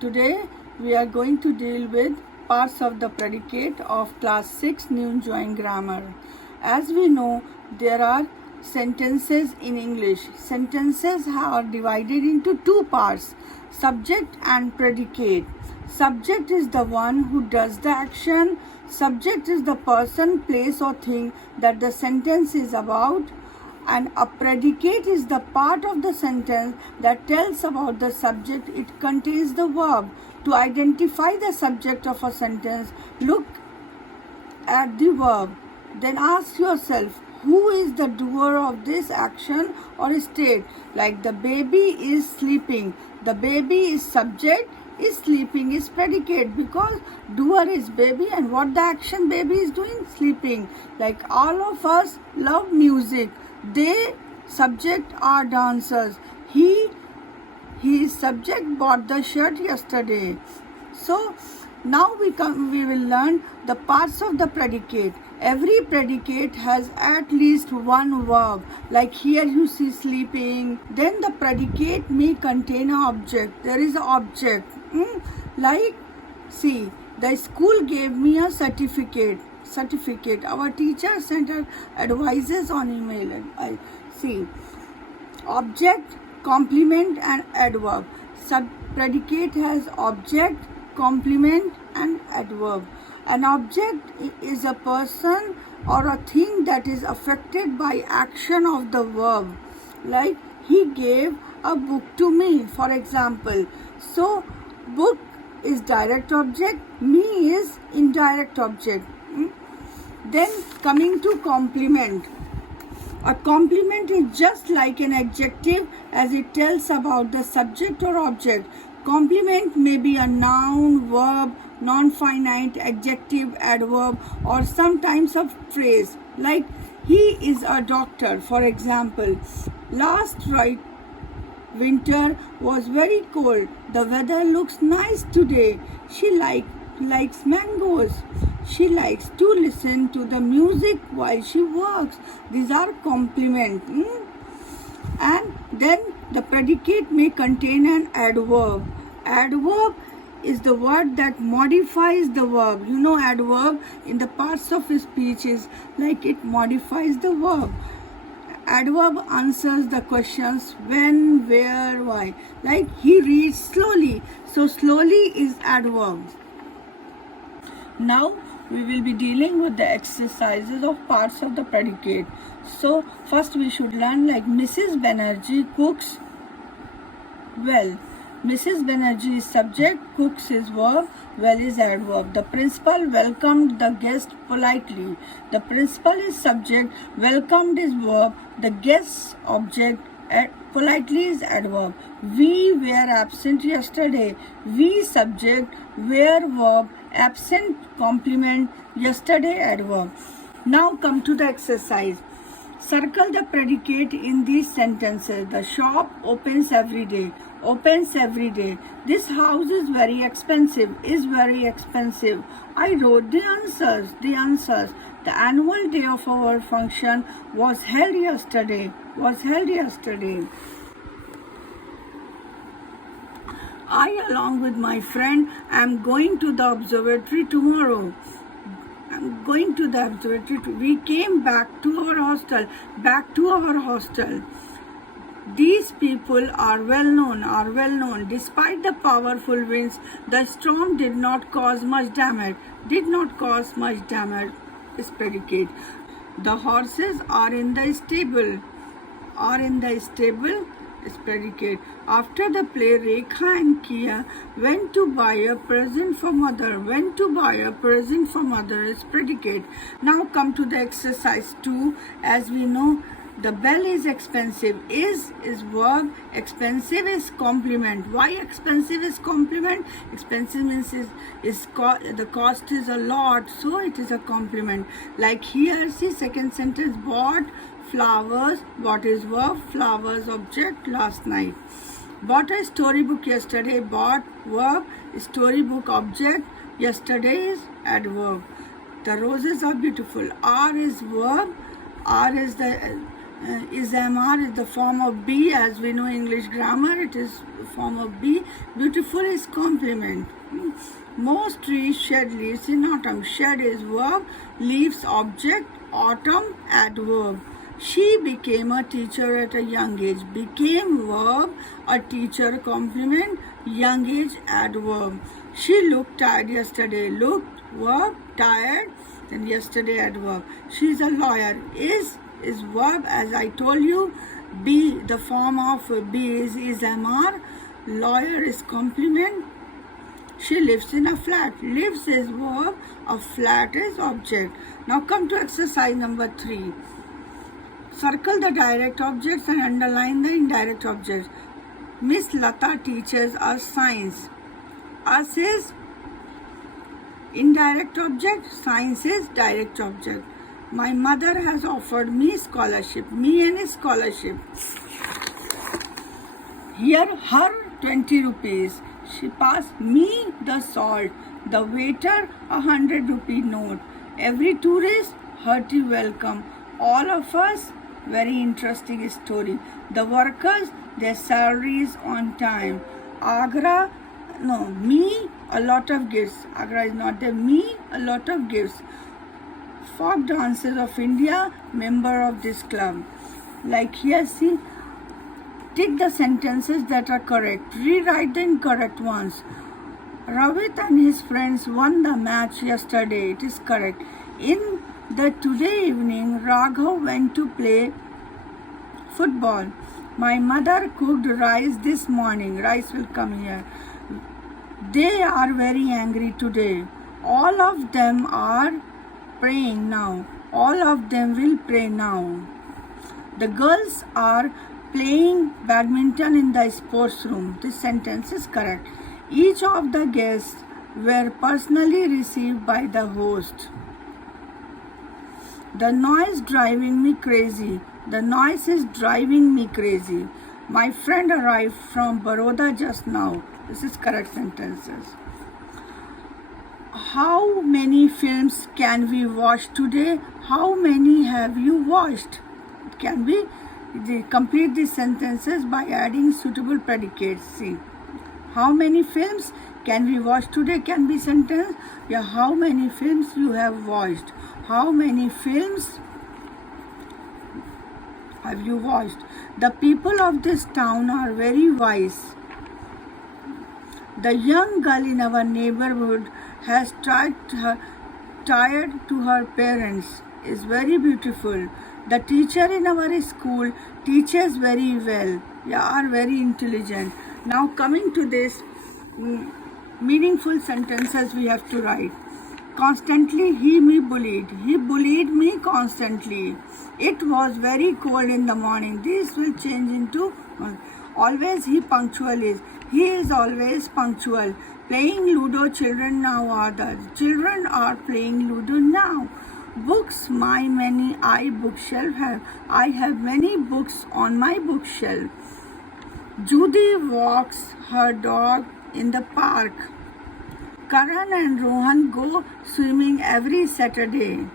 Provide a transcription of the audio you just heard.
Today we are going to deal with parts of the predicate of class 6 new join grammar. As we know, there are sentences in English. Sentences are divided into two parts, subject and predicate. Subject is the one who does the action. Subject is the person, place or thing that the sentence is about, and a predicate is the part of the sentence that tells about the subject. It contains the verb. To identify the subject of a sentence, look at the verb. Then ask yourself, who is the doer of this action or state? Like the baby is sleeping. The baby is subject, is sleeping is predicate, because doer is baby and what the action baby is doing? Sleeping. Like all of us love music. They subject are dancers. He is subject bought the shirt yesterday. So now we will learn the parts of the predicate. Every predicate has at least one verb. Like here you see sleeping. Then the predicate may contain an object. There is an object. Like see, the school gave me a certificate. Our teacher sent her advices on email. And I see object, complement and adverb. Predicate has object, complement and adverb. An object is a person or a thing that is affected by action of the verb. Like he gave a book to me, for example. So book is direct object, me is indirect object. Then coming to complement. A complement is just like an adjective as it tells about the subject or object. Complement may be a noun, verb, non-finite, adjective, adverb, or sometimes a phrase. Like he is a doctor, for example. Last winter was very cold. The weather looks nice today. She likes mangoes. She likes to listen to the music while she works. These are complement. And then the predicate may contain an adverb. Adverb is the word that modifies the verb. You know, adverb in the parts of speech is like it modifies the verb. Adverb answers the questions when, where, why. Like he reads slowly. So slowly is adverb. Now we will be dealing with the exercises of parts of the predicate. So first we should learn like Mrs. Banerjee cooks well. Mrs. Banerjee is subject, cooks is verb, well is adverb. The principal welcomed the guest politely. The principal is subject, welcomed is verb, the guest's object, politely is adverb. We were absent yesterday. We subject, were verb, absent complement, yesterday adverb. Now come to the exercise. Circle the predicate in these sentences. The shop opens every day. Opens every day. This house is very expensive. Is very expensive. I wrote the answers. The annual day of our function was held yesterday. I, along with my friend, am going to the observatory tomorrow. We came back to our hostel. These people are well known. Despite the powerful winds, the storm did not cause much damage. Is predicate. The horses are in the stable. Is predicate. After the play, Rekha and Kia went to buy a present for mother. Is predicate. Now come to the exercise 2. As we know, the bell is expensive. Is verb. Expensive is complement. Why expensive is complement? Expensive means the cost is a lot, so it is a complement. Like here, see second sentence, bought flowers. Bought is verb, flowers object, last night. Bought a storybook yesterday. Bought verb, storybook object, yesterday is adverb. The roses are beautiful. Are is verb. is MR is the form of be, as we know English grammar, it is form of be. Beautiful is complement. Most trees shed leaves in autumn. Shed is verb, leaves object, autumn adverb. She became a teacher at a young age. Became verb, a teacher complement, young age adverb. She looked tired yesterday. Looked verb, tired, then yesterday adverb. She is a lawyer. Is verb, as I told you. Be, the form of be is MR. Lawyer is complement. She lives in a flat. Lives is verb, a flat is object. Now come to exercise number 3. Circle the direct objects and underline the indirect objects. Miss Lata teaches us science. Us is indirect object, science is direct object. My mother has offered me scholarship. Me and scholarship. Here her 20 rupees. She passed me the salt. The waiter 100 rupee note. Every tourist hearty welcome. All of us very interesting story. The workers, their salaries on time. Agra, no, me a lot of gifts. Agra is not there. Me a lot of gifts. Folk Dancers of India, member of this club. Like here, see, tick the sentences that are correct. Rewrite the incorrect ones. Ravit and his friends won the match yesterday. It is correct. In the today evening, Raghav went to play football. My mother cooked rice this morning. Rice will come here. They are very angry today. All of them are praying now. All of them will pray now. The girls are playing badminton in the sports room. This sentence is correct. Each of the guests were personally received by the host. The noise driving me crazy. The noise is driving me crazy. My friend arrived from Baroda just now. This is correct sentences. How many films can we watch today? How many have you watched? It can be, complete these sentences by adding suitable predicates. See, how many films can we watch today can be sentence. Yeah, how many films you have watched? How many films have you watched? The people of this town are very wise. The young girl in our neighborhood has tied to her parents. Is very beautiful. The teacher in our school teaches very well. Yeah, are very intelligent. Now coming to this meaningful sentences we have to write. Constantly he me bullied. He bullied me constantly. It was very cold in the morning. This will change into always he punctual is. He is always punctual. Playing Ludo, children now are the children are playing Ludo now. Books, my many I bookshelf have. I have many books on my bookshelf. Judy walks her dog in the park. Karan and Rohan go swimming every Saturday.